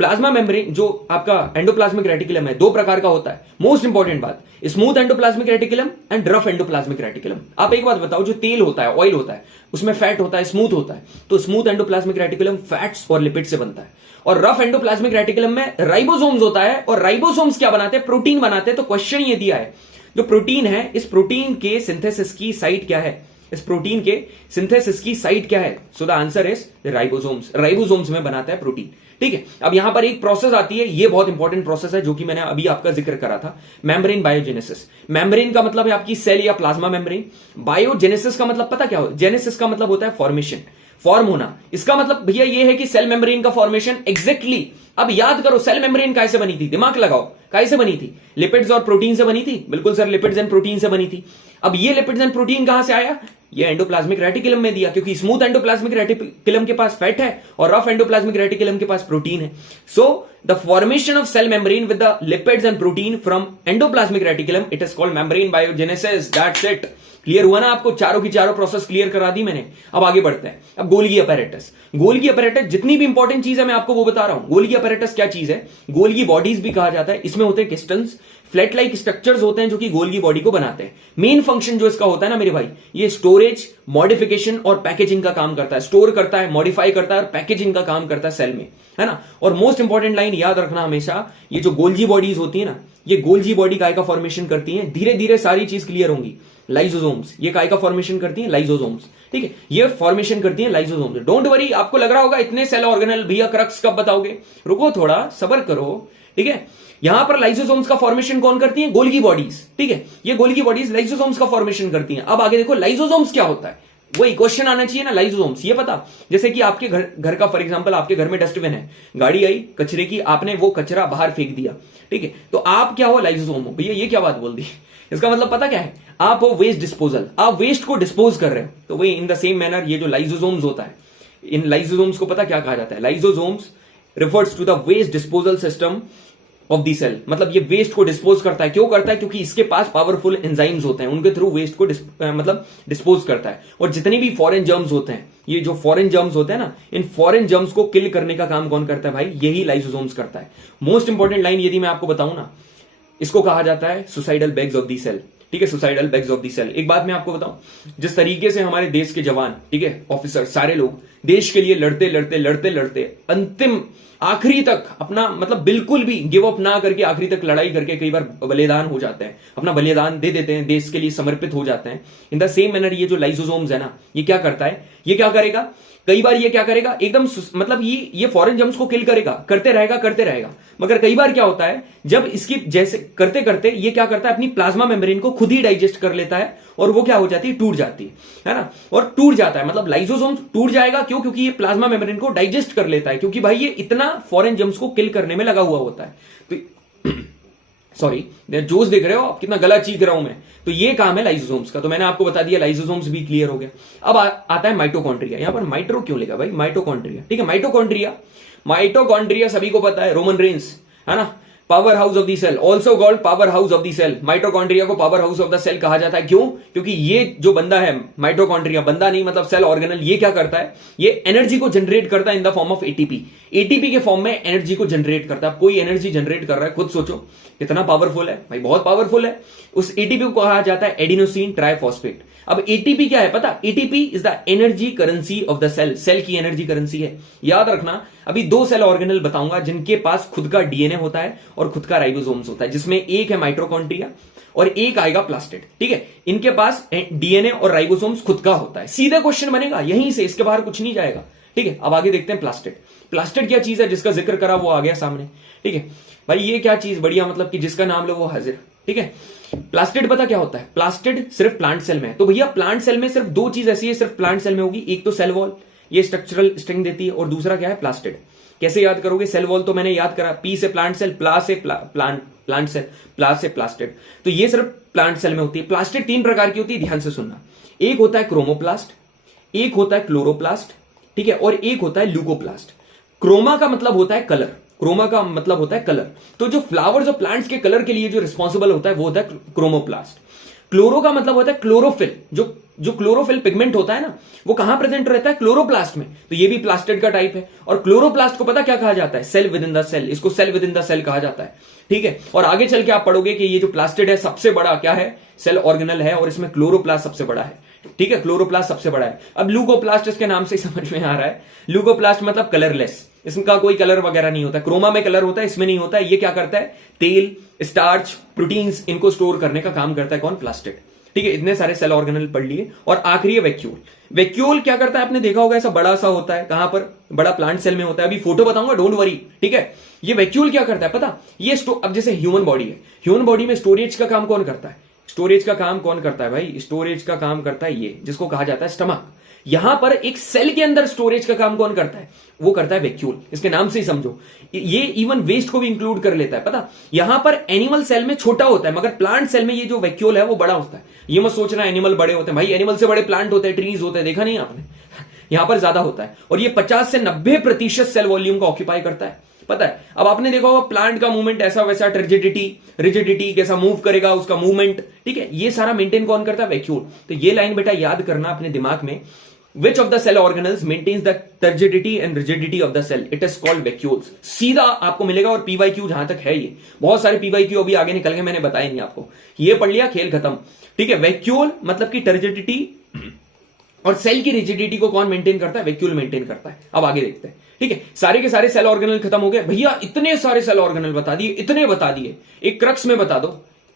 प्लाज्मा मेम्ब्रेन जो आपका एंडोप्लाज्मिक रेटिकुलम है, 2 प्रकार का होता है। मोस्ट इंपॉर्टेंट बात, smooth endoplasmic reticulum and rough endoplasmic reticulum. आप एक बात बताओ, जो तेल होता है, ऑयल होता है, उसमें फैट होता है, स्मूथ होता है, तो स्मूथ एंडोप्लाज्मिक रेटिकुलम फैट्स और लिपिड से बनता है। और रफ एंडोप्लाज्मिक रेटिकुलम में राइबोसोम्स होता है, और राइबोसोम्स क्या बनाते हैं? प्रोटीन बनाते हैं। तो क्वेश्चन ये दिया है, जो प्रोटीन है, इस प्रोटीन के सिंथेसिस की साइट क्या है? इस प्रोटीन के सिंथेसिस की साइट क्या है? So the answer is ribosomes. Ribosomes में बनाता है प्रोटीन, ठीक है। अब यहां पर एक प्रोसेस आती है, ये बहुत इंपॉर्टेंट प्रोसेस है, जो कि मैंने अभी आपका जिक्र करा था, मेम्ब्रेन बायोजेनेसिस। मेम्ब्रेन का मतलब है आपकी सेल या प्लाज्मा मेम्ब्रेन। बायोजेनेसिस का मतलब पता क्या हो? जेनेसिस का मतलब होता है फॉर्मेशन, फॉर्म होना। इसका मतलब भैया ये है कि सेल मेम्ब्रेन का फॉर्मेशन एग्जैक्टली। अब याद करो, सेल मेम्ब्रेन कैसे बनी थी? दिमाग लगाओ, कैसे बनी थी? लिपिड्स और प्रोटीन से बनी थी। बिल्कुल सर, लिपिड्स एंड प्रोटीन से बनी थी। अब ये लिपिड्स एंड प्रोटीन कहां से आया? ये एंडोप्लाज्मिक रेटिकुलम में दिया, क्योंकि स्मूथ एंडोप्लाज्मिक रेटिकुलम के पास फैट है और रफ एंडोप्लाज्मिक रेटिकुलम के पास प्रोटीन है। So the formation of cell membrane with the lipids and protein from endoplasmic reticulum, it is called membrane biogenesis. That's it. Clear हुआ ना आपको? चारों की चारों प्रोसेस क्लियर करा दी मैंने। अब आगे बढ़ते हैं। अब गोल्गी अपैरेटस। गोल्गी अपैरेटस जितनी भी इंपॉर्टेंट चीज है मैं आपको वो बता रहा हूं। गोल्गी अपैरेटस क्या चीज है? गोल्गी बॉडीज भी कहा जाता है। इसमें होते हैं क्रिस्टल्स, फ्लैट लाइक स्ट्रक्चर्स होते हैं, जो कि गोल्गी बॉडी को बनाते हैं। मेन फंक्शन जो इसका होता है ना मेरे भाई, ये स्टोरेज, मॉडिफिकेशन और पैकेजिंग का काम करता है। स्टोर करता है, मॉडिफाई करता है और पैकेजिंग का काम करता है सेल में, है ना। और मोस्ट इंपॉर्टेंट लाइन याद रखना हमेशा, ये जो गोल्गी बॉडीज होती है ना, ये गोल्गी बॉडी काय का फॉर्मेशन करती है? धीरे धीरे सारी चीज क्लियर होंगी। लाइसोसोम्स, ये काय का फॉर्मेशन करती है? लाइसोसोम्स, ठीक है, ये फॉर्मेशन करती है लाइसोसोम्स। डोंट वरी, आपको लग रहा होगा इतने सेल ऑर्गेनल, भैया क्रक्स कब बताओगे? रुको थोड़ा, सब्र करो, ठीक है। यहां पर लाइसोसोम्स का फॉर्मेशन कौन करती है? गोल्गी बॉडीज, ठीक है। ये गोल्गी बॉडीज लाइसोसोम्स का फॉर्मेशन करती हैं। अब आगे देखो, लाइसोसोम्स क्या होता है? वही क्वेश्चन आना चाहिए ना, लाइसोसोम्स। ये पता, जैसे कि आपके घर का फॉर एग्जांपल, आपके घर में डस्टबिन है, गाड़ी आई कचरे की, आपने वो कचरा बाहर फेंक दिया, ठीक है, तो आप क्या हो? लाइसोसोम हो। भैया ये क्या बात बोल दी? इसका मतलब पता क्या है? आप हो वेस्ट डिस्पोजल, आप वेस्ट को डिस्पोज कर रहे हो। तो वही इन द सेम मैनर ये जो लाइसोसोम्स होता है, इन लाइसोसोम्स को पता क्या कहा जाता है? Lysosomes refers to the waste disposal system of the cell. मतलब ये वेस्ट को डिस्पोज करता है। क्यों करता है? क्योंकि इसके पास पावरफुल एंजाइम्स होते हैं, उनके थ्रू वेस्ट को मतलब डिस्पोज करता है। और जितनी भी फॉरेन जर्म्स होते हैं, ये जो फॉरेन जर्म्स होते हैं ना, इन फॉरेन जर्म्स को किल करने का काम कौन करता है भाई? यही लाइसोसोम्स करता है। मोस्ट इंपॉर्टेंट लाइन यदि मैं आपको बताऊं ना, इसको कहा जाता है suicidal bags of the cell, ठीक है, suicidal bags of the cell. एक बात मैं आपको बताऊं, जिस तरीके से हमारे देश के जवान, ठीक है, ऑफिसर, सारे लोग देश के लिए लड़ते लड़ते लड़ते लड़ते अंतिम आखिरी तक अपना मतलब बिल्कुल भी गिव अप ना करके आखिरी तक लड़ाई करके कई बार बलिदान हो जाते हैं, अपना बलिदान दे देते हैं, देश के लिए समर्पित हो जाते हैं। इन द सेम मैनर ये जो लाइसोसोम्स है ना, ये क्या करता है, ये क्या करेगा, कई बार ये क्या करेगा, एकदम मतलब ये फॉरेन जम्स को किल करेगा, करते रहेगा। मगर कई बार क्या होता है, जब इसकी जैसे करते करते ये क्या करता है, अपनी प्लाज्मा मेम्ब्रेन को खुद ही डाइजेस्ट कर लेता है और वो क्या हो जाती है, टूट जाती है ना। और टूट जाता है मतलब लाइसोसोम टूट जाएगा, क्यों, क्योंकि ये प्लाज्मा मेम्ब्रेन को डाइजेस्ट कर लेता है, क्योंकि भाई ये इतना फॉरेन जम्स को किल करने में लगा हुआ होता है। तो सॉरी जोश देख रहे हो आप, कितना गला चीख रहा हूं मैं। तो ये काम है लाइसोसोम्स का। तो मैंने आपको बता दिया, लाइसोसोम्स भी क्लियर हो गया। अब आता है माइटोकॉन्ड्रिया। यहां पर माइट्रो क्यों लिखा भाई, माइटोकॉन्ड्रिया, ठीक है। माइटोकॉन्ड्रिया सभी को पता है, रोमन रेंस है ना, power house of the cell, also called power house of the cell. Mitochondria को power house of the cell कहा जाता है, क्यों, क्योंकि ये जो बंदा है माइटोकॉन्ड्रिया, बंदा नहीं मतलब सेल ऑर्गेनल, ये क्या करता है, ये एनर्जी को जनरेट करता है in the form of ATP. ATP के फॉर्म में एनर्जी को जनरेट करता है। कोई एनर्जी जनरेट कर रहा है, खुद सोचो कितना पावरफुल है भाई, बहुत पावरफुल है। उस एटीपी को कहा जाता है एडिनोसिन ट्राइफॉस्फेट। अब एटीपी क्या है पता, ATP is the energy currency of the cell, cell की एनर्जी करेंसी है। याद रखना, अभी 2 सेल ऑर्गेनल बताऊंगा जिनके पास खुद का डीएनए होता है और खुद का राइबोसोम्स होता है, जिसमें एक है माइटोकॉन्ड्रिया और एक आएगा प्लास्टिड, ठीक है। इनके पास डीएनए और राइबोसोम्स खुद का होता है। सीधा क्वेश्चन बनेगा यहीं से, इसके बाहर कुछ नहीं जाएगा, ठीक है। अब आगे देखते हैं प्लास्टिड। प्लास्टिड क्या चीज है, जिसका जिक्र करा वो आ गया सामने, ठीक है भाई। ये क्या चीज बढ़िया, मतलब कि जिसका नाम लो वो हाजिर, ठीक है। प्लास्टिड पता क्या होता है, प्लास्टिड सिर्फ प्लांट सेल में है। तो भैया प्लांट सेल में सिर्फ 2 चीज ऐसी है, सिर्फ प्लांट सेल में होगी। एक तो सेल वॉल, ये स्ट्रक्चरल स्ट्रिंग देती है, और दूसरा क्या है, प्लास्टिड। कैसे याद करोगे, सेल वॉल तो मैंने याद करा, पी से प्लांट सेल, प्ला से प्लांट सेल, प्ला से प्लास्टिड। तो ये सिर्फ प्लांट सेल में होती है। प्लास्टिड 3 प्रकार की होती है, ध्यान से सुनना। एक होता है क्रोमोप्लास्ट, एक होता है क्लोरोप्लास्ट, ठीक है, और एक होता है ल्यूकोप्लास्ट। क्रोमा का मतलब होता है कलर, क्रोमा का मतलब होता है कलर। तो जो फ्लावर्स और प्लांट्स के कलर के लिए जो रिस्पॉन्सिबल होता है वो होता है क्रोमोप्लास्ट। क्लोरो का मतलब होता है क्लोरोफिल, जो क्लोरोफिल पिगमेंट होता है ना, वो कहां प्रेजेंट रहता है, क्लोरोप्लास्ट में। तो ये भी प्लास्टिड का टाइप है। और क्लोरोप्लास्ट को पता क्या कहा जाता है, cell within the cell, इसको cell within the cell कहा जाता है, ठीक है। और आगे चल के आप पढ़ोगे कि ये जो प्लास्टिड है सबसे बड़ा क्या है, सेल ऑर्गेनल है, और इसमें क्लोरोप्लास्ट सबसे बड़ा है, ठीक है। क्लोरोप्लास्ट सबसे बड़ा है। अब ल्यूकोप्लास्ट इसके नाम से समझ में आ रहा है, ल्यूकोप्लास्ट मतलब कलरलेस, इसका कोई कलर वगैरह नहीं होता। क्रोमा में कलर होता है, इसमें नहीं होता है। ये क्या करता है, तेल, स्टार्च, प्रोटीन्स, इनको स्टोर करने का काम करता है कौन, प्लास्टिड, ठीक है। इतने सारे सेल ऑर्गेनल पढ़ लिए। और आखिरी है वैक्यूल। वैक्यूल क्या करता है, आपने देखा होगा ऐसा बड़ा सा होता है, कहां पर, बड़ा प्लांट सेल में होता है। अभी फोटो बताऊंगा, डोंट वरी, ठीक है। ये वैक्यूल क्या करता है पता, ये अब जैसे ह्यूमन बॉडी है, ह्यूमन बॉडी में स्टोरेज का काम कौन करता है, स्टोरेज का काम कौन करता है भाई, स्टोरेज का काम करता है ये, जिसको कहा जाता है स्टमक। यहां पर एक सेल के अंदर स्टोरेज का काम कौन करता है, वो करता है वैक्यूल। इसके नाम से ही समझो, ये इवन वेस्ट को भी इंक्लूड कर लेता है पता। यहां पर एनिमल सेल में छोटा होता है, मगर प्लांट सेल में ये जो वैक्यूल है वो बड़ा होता है। ये मत सोचना एनिमल बड़े होते हैं भाई, एनिमल से बड़े प्लांट होते हैं, ट्रीज होते हैं, देखा नहीं आपने, यहां पर ज्यादा होता है। और ये 50 से 90% सेल वॉल्यूम का ऑक्यूपाई करता है, पता है। अब आपने देखा होगा प्लांट का मूवमेंट ऐसा वैसा, रिजिडिटी कैसा मूव करेगा, उसका मूवमेंट, ठीक है, ये सारा मेंटेन कौन करता है, वैक्यूल। तो ये लाइन बेटा याद करना अपने दिमाग में, Which of the cell organelles maintains the turgidity and rigidity of the cell? It is called vacuoles. सीधा आपको मिलेगा। और PYQ जहां तक है, ये बहुत सारे PYQ अभी आगे निकल गए, मैंने बताया नहीं आपको, ये पढ़ लिया, खेल खत्म, ठीक है। वैक्यूल मतलब कि टर्जिडिटी और सेल की रिजिडिटी को कौन मेंटेन करता है, वैक्यूल मेंटेन करता है। अब आगे देखते हैं, ठीक है। सारे के सारे सेल ऑर्गेनल खत्म हो गए भैया, इतने सारे सेल ऑर्गेनल बता दिए, इतने बता दिए, एक क्रक्स में बता दो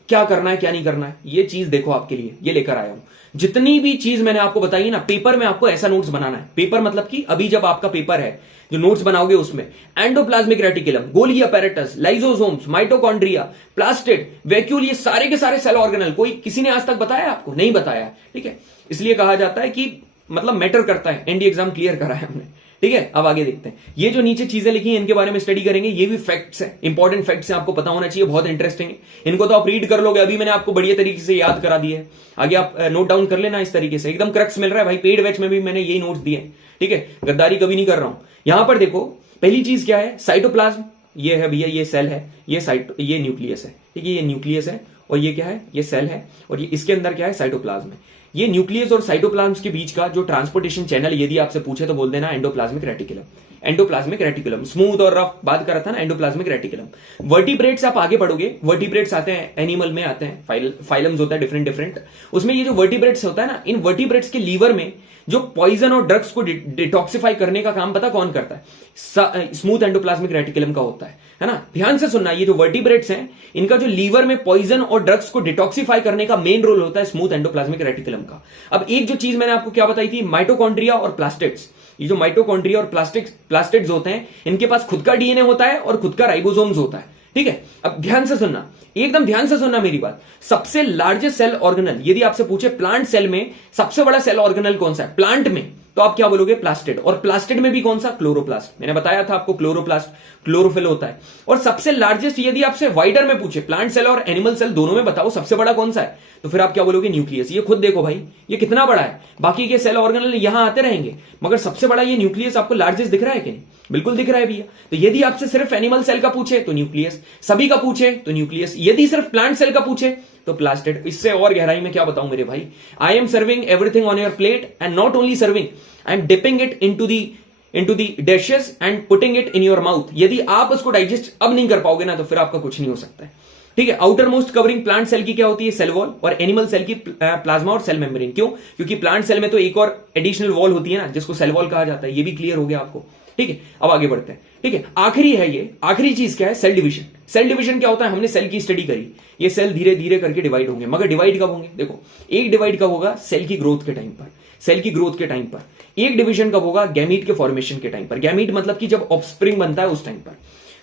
क्या करना है क्या नहीं करना है। ये चीज देखो आपके लिए, ये लेकर आया हूं। जितनी भी चीज मैंने आपको बताई है ना, पेपर में आपको ऐसा नोट्स बनाना है। पेपर मतलब कि अभी जब आपका पेपर है, जो नोट्स बनाओगे उसमें endoplasmic reticulum, Golgi apparatus, lysosomes, mitochondria, plastid, vacuole, ये सारे के सारे सेल ऑर्गेनल कोई किसी ने आज तक बताया आपको, नहीं बताया, ठीक है। इसलिए कहा जाता है कि मतलब मैटर करता है। एनडी एग्जाम क्लियर करा है हमने, ठीक है। अब आगे देखते हैं, ये जो नीचे चीजें लिखी हैं इनके बारे में स्टडी करेंगे। ये भी फैक्ट्स हैं, इंपॉर्टेंट फैक्ट्स हैं, आपको पता होना चाहिए, बहुत इंटरेस्टिंग है। इनको तो आप रीड कर लोगे, अभी मैंने आपको बढ़िया तरीके से याद करा दिया है। आगे आप नोट डाउन कर लेना इस तरीके से, एकदम क्रक्स मिल रहा है भाई। पेड बैच में भी मैंने यही नोट्स दिए, ठीक है, गद्दारी कभी नहीं कर रहा हूं। यहां पर देखो, पहली चीज क्या है, साइटोप्लाज्म, ये है भैया, ये सेल है, ये न्यूक्लियस है, ठीक है, ये न्यूक्लियस है, और ये क्या है, ये सेल है, और ये इसके अंदर क्या है, साइटोप्लाज्म है। ये न्यूक्लियस और साइटोप्लाज्म के बीच का जो ट्रांसपोर्टेशन चैनल, यदि आपसे पूछे तो बोल देना endoplasmic reticulum. Endoplasmic reticulum, smooth और रफ बात कर रहा था ना, एंडोप्लाज्मिक रेटिकुलम। वर्टिब्रेट्स आप आगे पढ़ोगे, वर्टिब्रेट्स आते हैं एनिमल में, आते हैं फाइलम्स होता है डिफरेंट डिफरेंट, उसमें ये जो वर्टिब्रेट्स होता है ना, इन वर्टिब्रेट्स के लीवर में जो पॉइजन और ड्रग्स को डिटॉक्सिफाई करने का काम पता कौन करता है? स्मूथ एंडोप्लाज्मिक रेटिकुलम का होता है ना। ध्यान से सुनना, ये जो वर्टिब्रेट्स हैं इनका जो लीवर में पॉइजन और ड्रग्स को डिटॉक्सिफाई करने का मेन रोल होता है स्मूथ एंडोप्लाज्मिक रेटिकुलम का। अब एक जो चीज मैंने आपको क्या बताई थी, माइटोकॉन्ड्रिया और प्लास्टिड्स। ये जो माइटोकॉन्ड्रिया और प्लास्टिड्स होते हैं, इनके पास खुद का डीएनए होता है और खुद का राइबोसोम्स होता है, ठीक है। अब ध्यान से सुनना, एकदम ध्यान से सुनना मेरी बात। सबसे लार्जेस्ट सेल ऑर्गेनल, यदि आपसे पूछे प्लांट सेल में सबसे बड़ा सेल ऑर्गेनल कौन सा है प्लांट में, तो आप क्या बोलोगे? प्लास्टिड। और प्लास्टिड में भी कौन सा? क्लोरोप्लास्ट। मैंने बताया था आपको क्लोरोप्लास्ट क्लोरोफिल होता है। और सबसे लार्जेस्ट यदि आपसे वाइडर में पूछे, प्लांट सेल और एनिमल सेल दोनों में बताओ सबसे बड़ा कौन सा है, तो फिर आप क्या बोलोगे? न्यूक्लियस। ये खुद देखो भाई, ये कितना बड़ा है। बाकी के सेल ऑर्गेनल यहां आते रहेंगे, मगर सबसे बड़ा ये न्यूक्लियस आपको लार्जेस्ट दिख रहा है कि नहीं? बिल्कुल दिख रहा है भैया। तो यदि आपसे सिर्फ एनिमल सेल का पूछे तो न्यूक्लियस, सभी का पूछे तो न्यूक्लियस, यदि सिर्फ प्लांट सेल का पूछे तो प्लास्टिड। इससे और गहराई में क्या बताऊं मेरे भाई, I am serving everything on your plate and not only serving, I am dipping it into the dishes and putting it in your mouth. यदि आप उसको डाइजेस्ट अब नहीं कर पाओगे ना, तो फिर आपका कुछ नहीं हो सकता है, ठीक है। Outer most covering plant cell की क्या होती है? Cell wall. और एनिमल सेल की प्लाज्मा और सेल मेम्ब्रेन। क्यों? क्योंकि प्लांट सेल में तो एक और एडिशनल वॉल होती है ना, जिसको सेल वॉल कहा जाता है। ये भी क्लियर हो गया आपको, ठीक है। अब आगे बढ़ते हैं, ठीक है। आखिरी है ये, आखिरी चीज क्या है? Cell division. सेल डिवीजन क्या होता है? हमने सेल की स्टडी करी, ये सेल धीरे धीरे करके डिवाइड होंगे, मगर डिवाइड कब होंगे? देखो, एक डिवाइड कब होगा? सेल की ग्रोथ के टाइम पर, सेल की ग्रोथ के टाइम पर। एक डिवीजन कब होगा? गैमीट के फॉर्मेशन के टाइम पर। गैमीट मतलब कि जब ऑफस्प्रिंग बनता है उस टाइम पर।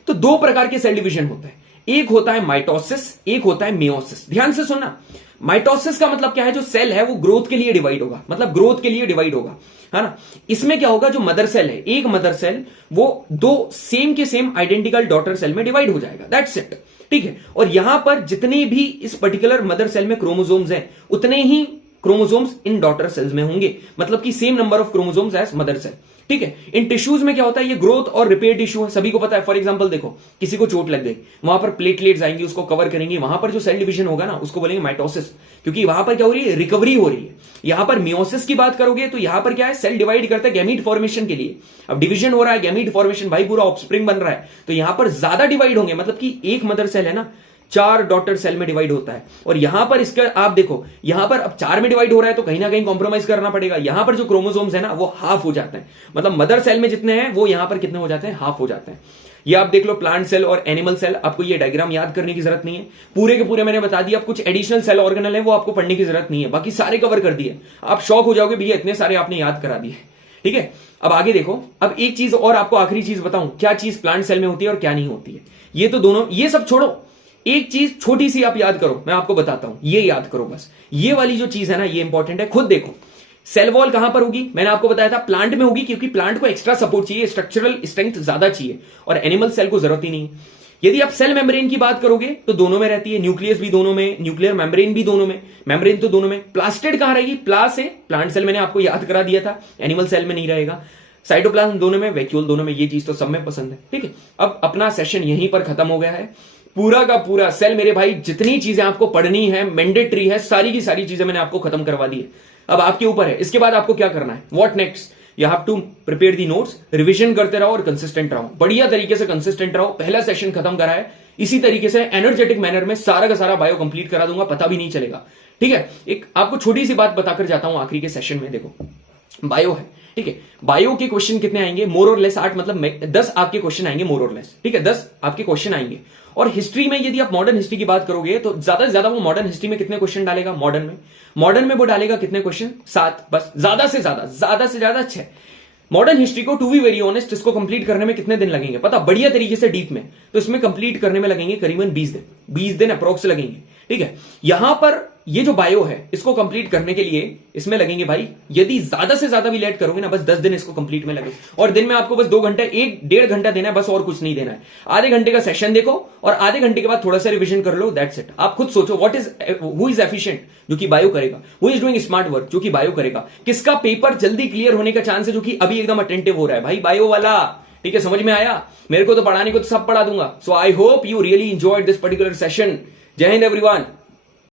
तो दो प्रकार के सेल डिवीजन होते हैं, एक होता है माइटोसिस, एक होता है मियोसिस। ध्यान से सुनना, माइटोसिस का मतलब क्या है? जो सेल है वो ग्रोथ के लिए डिवाइड होगा, मतलब ग्रोथ के लिए डिवाइड होगा, है ना। इसमें क्या होगा? जो मदर सेल है, एक मदर सेल, वो दो सेम के सेम आइडेंटिकल डॉटर सेल में डिवाइड हो जाएगा, दैट्स इट, ठीक है। और यहां पर जितने भी इस पर्टिकुलर मदर सेल में क्रोमोसोम्स हैं, उतने ही क्रोमोसोम्स इन डॉटर सेल्स में होंगे, मतलब कि same number of chromosomes as mother cell, ठीक है। इन टिश्यूज में क्या होता है? ये ग्रोथ और रिपेयर टिश्यू है, सभी को पता है। फॉर एग्जांपल देखो, किसी को चोट लग गई, वहां पर प्लेटलेट्स आएंगी, उसको कवर करेंगे, वहां पर जो सेल डिवीजन होगा ना, उसको बोलेंगे माइटोसिस, क्योंकि वहां पर क्या हो रही है? रिकवरी हो रही है। यहां पर मियोसिस की बात करोगे तो यहां पर क्या है? सेल डिवाइड करते हैं गैमीट फॉर्मेशन के लिए। अब डिवीजन हो रहा है, गैमीट फॉर्मेशन, भाई पूरा ऑफस्प्रिंग बन रहा है, तो यहां पर ज्यादा डिवाइड होंगे, मतलब कि एक मदर सेल है ना, 4 डॉटर सेल में डिवाइड होता है। और यहां पर इसका आप देखो, यहां पर अब 4 में डिवाइड हो रहा है, तो कहीं ना कहीं कॉम्प्रोमाइज करना पड़ेगा। यहां पर जो क्रोमोसोम्स है ना, वो हाफ हो जाते हैं, मतलब मदर सेल में जितने हैं वो यहां पर कितने हो जाते हैं? हाफ हो जाते हैं। ये आप देख लो, प्लांट सेल और एनिमल सेल। आपको ये डायग्राम याद करने की जरूरत नहीं है, पूरे के पूरे मैंने बता दिया। अब कुछ एडिशनल सेल ऑर्गेनल है, वो आपको पढ़ने की जरूरत नहीं है, बाकी सारे कवर कर दिए। आप शॉक हो जाओगे, भैया इतने सारे आपने याद करा दिए, ठीक है। अब आगे देखो, अब एक चीज और आपको आखिरी चीज बताऊं, क्या चीज प्लांट सेल में होती है और क्या नहीं होती है। ये तो दोनों, ये सब छोड़ो, एक चीज छोटी सी आप याद करो, मैं आपको बताता हूं, ये याद करो बस। ये वाली जो चीज है ना, ये इंपॉर्टेंट है। खुद देखो, सेल वॉल कहां पर होगी? मैंने आपको बताया था प्लांट में होगी, क्योंकि प्लांट को एक्स्ट्रा सपोर्ट चाहिए, स्ट्रक्चरल स्ट्रेंथ ज्यादा चाहिए, और एनिमल सेल को जरूरत ही नहीं। यदि आप सेल मेम्ब्रेन की बात करोगे तो दोनों में रहती है, न्यूक्लियस भी दोनों में, न्यूक्लियर मेम्ब्रेन भी दोनों में, मेम्ब्रेन तो दोनों में। प्लास्टिड कहां रहेगी? प्लास है, प्लांट सेल मैंने आपको याद करा दिया था, एनिमल सेल में नहीं रहेगा। साइटोप्लाज्म दोनों में, वैक्यूल दोनों में। ये चीज तो सब में पसंद है, ठीक है। अब अपना सेशन यहीं पर खत्म हो गया है, पूरा का पूरा सेल मेरे भाई, जितनी चीजें आपको पढ़नी है, मैंडेटरी है, सारी की सारी चीजें मैंने आपको खत्म करवा दी है। अब आपके ऊपर है, इसके बाद आपको क्या करना है, what next. You have to prepare the notes, revision करते रहो और कंसिस्टेंट रहो, बढ़िया तरीके से कंसिस्टेंट रहो। पहला सेशन खत्म करा है, इसी तरीके से एनर्जेटिक मैनर में सारा का सारा बायो कंप्लीट करा दूंगा, पता भी नहीं चलेगा, ठीक है। एक आपको छोटी सी बात बताकर जाता हूं आखिरी के सेशन में। देखो, बायो है, ठीक है। बायो के क्वेश्चन कितने आएंगे? मोर और लेस 8, मतलब 10 आपके क्वेश्चन आएंगे, मोर और लेस, ठीक है। 10 आपके क्वेश्चन आएंगे। और हिस्ट्री में यदि आप मॉडर्न हिस्ट्री की बात करोगे तो ज्यादा से ज्यादा वो मॉडर्न हिस्ट्री में कितने क्वेश्चन डालेगा? मॉडर्न में वो डालेगा कितने क्वेश्चन? 7, बस। ज्यादा से ज्यादा 6। मॉडर्न हिस्ट्री को, टू बी वेरी ऑनेस्ट, इसको कंप्लीट करने में कितने दिन लगेंगे पता? बढ़िया तरीके से डीप में, तो इसमें कंप्लीट करने में लगेंगे करीबन 20 दिन अप्रोक्स लगेंगे, ठीक है। यहां पर ये जो बायो है, इसको कंप्लीट करने के लिए इसमें लगेंगे भाई, यदि ज्यादा से ज्यादा भी लेट करोगे ना, बस 10 दिन इसको कंप्लीट में लगे। और दिन में आपको बस 2 घंटे, 1-1.5 घंटा देना है, बस, और कुछ नहीं देना है। आधे घंटे का सेशन देखो और आधे घंटे के बाद थोड़ा सा रिविजन कर लो, दैट्स इट। आप खुद सोचो, हु इज एफिशिएंट, जो कि बायो करेगा, who is doing smart work, जो कि बायो करेगा, किसका पेपर जल्दी क्लियर होने का चांस है, जो कि अभी एकदम अटेंटिव हो रहा है, भाई बायो वाला, ठीक है। समझ में आया? मेरे को तो पढ़ाने को तो सब पढ़ा दूंगा। So I hope you really enjoyed this particular session. जय हिंद एवरीवन।